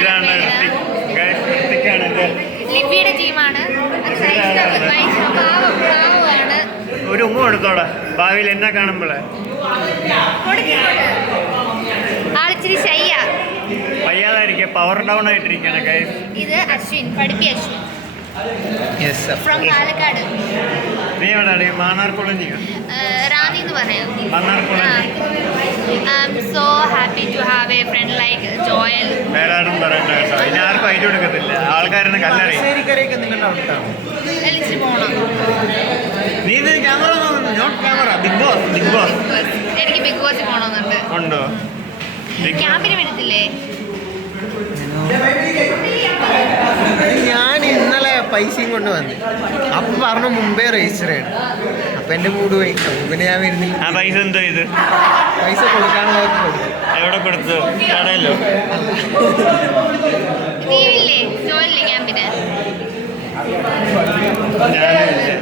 ഇതാണ് ലിബിയുടെ ടീമാണ്. ഒരു ഉമ്മ കൊടുത്തോടാ ഭാവിയിൽ എന്നെ കാണുമ്പോളെ. ആളിച്ചിരി ശയ്യ വയ്യാതായിരിക്കും, പവർ ഡൗൺ ആയിട്ടിരിക്കുകയാണ് ഗൈസ്. ഇത് അശ്വിൻ, പഠിപ്പി അശ്വിൻ ഫ്രം പാലക്കാട്. നീ എവിടെയാണ്? മാന്നാർക്കുളഞ്ഞിയോ? റാന്നി എന്ന് പറയാം. Mannarakulanji. So happy to have a friend like Joel. വേറെ ആരും പറയണ്ട കേട്ടോ, ഇനി ആർക്കും ഐറ്റ് കൊടുക്കത്തില്ല, ആൾക്കാരനെ കല്ലറി. എലിച്ച് പോണം. നീ camera camera big boss, big boss. എനിക്ക് ബിഗ് ബോസ് പോണമെന്നുണ്ട്. ഉണ്ടോ? ക്യാമ്പിന് വരത്തില്ലേ? ഞാൻ ഇന്നലെ പൈസയും കൊണ്ട് വന്നു. അപ്പം പറഞ്ഞു മുമ്പേ രജിസ്റ്റർ ചെയ്യണം. അപ്പം എൻ്റെ മൂഡ് പോയി. പിന്നെ ഞാൻ വരുന്നില്ല. ആ പൈസ എന്തോ ഇത് പൈസ കൊടുക്കാനുള്ളവർക്ക് കൊടുത്തു. എവിടെ കൊടുത്തു? കടയിലോ? നീവില്ലേ ജോയില്ലേ ക്യാമ്പിന്? ഞാനില്ല.